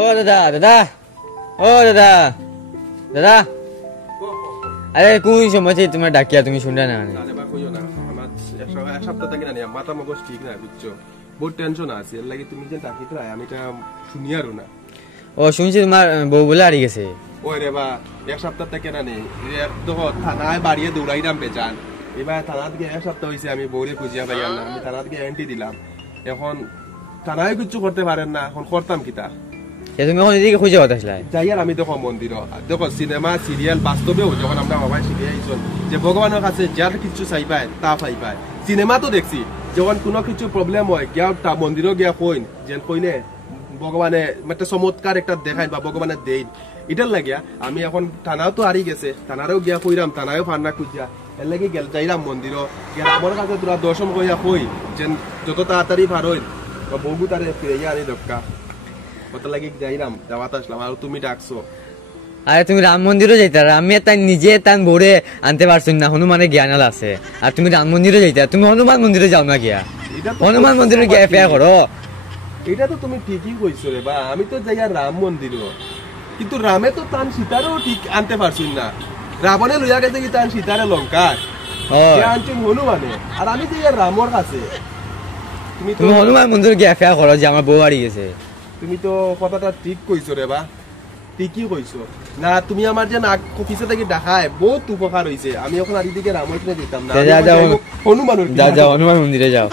ও দাদা দাদা ও দাদা দাদা আরে কোন সময় তোমার ডাকিয়া তুমি শুনলে না এক সপ্তাহ থেকে না মাথা মগজ ঠিক না বুঝছো বহুত টেনশন আছে এর লাগি তুমি যে ডাকিতে আমি এটা শুনি আরো না ও শুনছি তোমার বউ বলে হারিয়ে গেছে ওই রে বা এক সপ্তাহ থেকে না নেই দেখো থানায় বাড়িয়ে দৌড়াইলাম বেচান এবার থানাত গিয়ে এক সপ্তাহ হয়েছে আমি বউরে খুঁজিয়া পাইলাম না আমি থানাত গিয়ে এন্ট্রি দিলাম এখন থানায় কিছু করতে পারেন না এখন করতাম কিতা তুমি এখন এদিকে খুঁজে পাঠাইলাই যাই আর আমি দেখো মন্দির দেখো সিনেমা সিরিয়াল বাস্তবেও যখন আমরা বাবাই শিখে আইসন যে ভগবানের কাছে যার কিছু চাই পায় তা পাই পায় সিনেমা তো দেখছি যখন কোনো কিছু প্রবলেম হয় গিয়া তা মন্দিরও গিয়া কইন যেন কইলে ভগবানে একটা চমৎকার একটা দেখাই বা ভগবানের দেই এটার লাগিয়া আমি এখন থানাও তো হারিয়ে গেছে থানারও গিয়া কইরাম থানায়ও ফান্না খুঁজিয়া এর লাগে গেল যাইলাম মন্দিরও গিয়া আমার কাছে তোরা দর্শন কইয়া কই যেন যত তাড়াতাড়ি পার হইন বা বহু তারে ফিরে আনি দক্কা কত লাগে যাইলাম যাওয়াতে আসলাম আর তুমি ডাকছো আরে তুমি রাম মন্দিরও যাইতা আমি তাই নিজে তান বউরে আনতে পারছো না হনুমানের জ্ঞানাল আছে আর তুমি রাম মন্দিরও যাইতা তুমি হনুমান মন্দিরে যাও না গিয়া হনুমান মন্দিরে গিয়া ফেয়া করো এটা তো তুমি ঠিকই কইছো রে বা আমি তো যাই আর রাম মন্দিরও কিন্তু রামে তো তান সীতারও ঠিক আনতে পারছি না রাবণে লইয়া গেছে কি তান সীতারে লঙ্কার আনছেন হনুমানে আর আমি যাই আর রামর কাছে তুমি হনুমান মন্দিরে গিয়া ফেয়া করো যে আমার বউ হারিয়ে গেছে তুমি তো কথাটা ঠিক কইছো রে বা ঠিকই কইছো না তুমি আমার যে নাক অফিসে থেকে দেখায় বহুত উপকার হইছে আমি এখন আর দিকে রামর কিনে দিতাম না যাও হনুমান যাও হনুমান মন্দিরে যাও